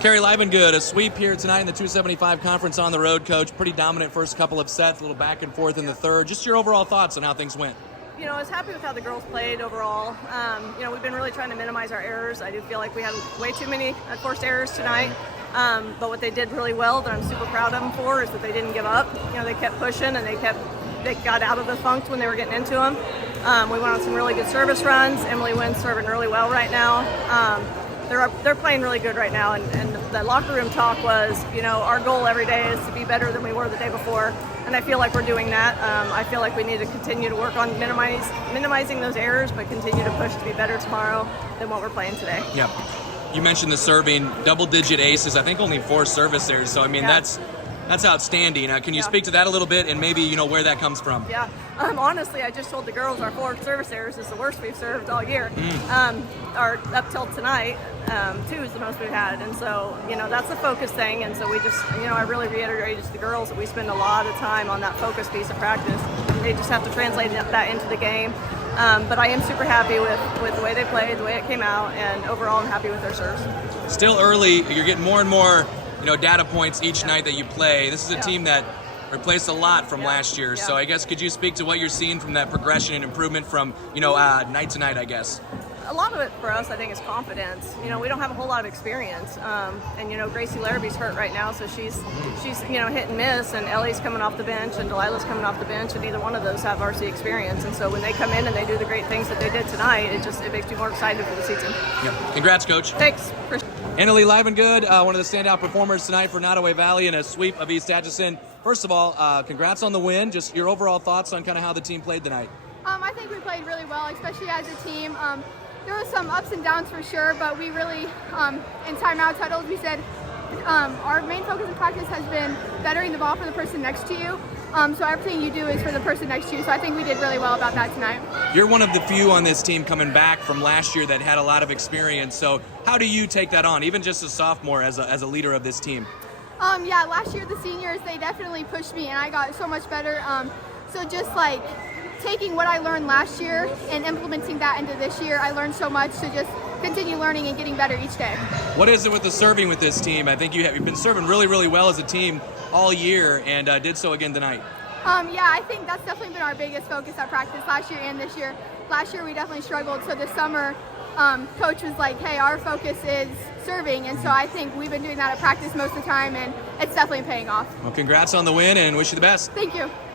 Carrie Livengood, a sweep here tonight in the 275 conference on the road, Coach. Pretty dominant first couple of sets, a little back and forth in the third. Just your overall thoughts on how things went. You know, I was happy with how the girls played overall. We've been really trying to minimize our errors. I do feel like we had way too many forced errors tonight. But what they did really well that I'm super proud of them for is that they didn't give up. You know, they kept pushing and they got out of the funk when they were getting into them. We went on some really good service runs. Emily Wynn's serving really well right now. They're playing really good right now, and the locker room talk was, you know, our goal every day is to be better than we were the day before, and I feel like we're doing that. I feel like we need to continue to work on minimizing those errors, but continue to push to be better tomorrow than what we're playing today. Yeah. You mentioned the serving, double-digit aces. I think only 4 service errors. So I mean, that's outstanding. Can you speak to that a little bit and maybe where that comes from? Yeah. Honestly, I just told the girls our 4 service errors is the worst we've served all year. Or up till tonight, 2 is the most we've had, and so that's a focus thing. And so we just I really reiterated to the girls that we spend a lot of time on that focus piece of practice. They just have to translate that into the game. But I am super happy with the way they played, the way it came out, and overall I'm happy with their serves. Still early, you're getting more and more data points each night that you play. This is a team that replaced a lot from last year. So I guess could you speak to what you're seeing from that progression and improvement from night to night, I guess? A lot of it for us, I think, is confidence. We don't have a whole lot of experience, and Gracie Larrabee's hurt right now, so she's hit and miss, and Ellie's coming off the bench, and Delilah's coming off the bench, and neither one of those have varsity experience. And so when they come in and they do the great things that they did tonight, it makes me more excited for the season. Yep. Congrats, Coach. Thanks. Annalee Livengood, one of the standout performers tonight for Nodaway Valley in a sweep of East Atchison. First of all, congrats on the win. Just your overall thoughts on kind of how the team played tonight. I think we played really well, especially as a team. There was some ups and downs for sure, but we really, in timeout huddles, we said our main focus in practice has been bettering the ball for the person next to you. So everything you do is for the person next to you. So I think we did really well about that tonight. You're one of the few on this team coming back from last year that had a lot of experience. So how do you take that on, even just a sophomore as a leader of this team? Yeah, last year the seniors, they definitely pushed me, and I got so much better. So just like taking what I learned last year and implementing that into this year, I learned so much to just continue learning and getting better each day. What is it with the serving with this team? I think you've been serving really, really well as a team all year, and did so again tonight. Yeah, I think that's definitely been our biggest focus at practice last year and this year. Last year we definitely struggled, so this summer coach was like, hey, our focus is serving, and so I think we've been doing that at practice most of the time, and it's definitely paying off. Well, congrats on the win and wish you the best. Thank you.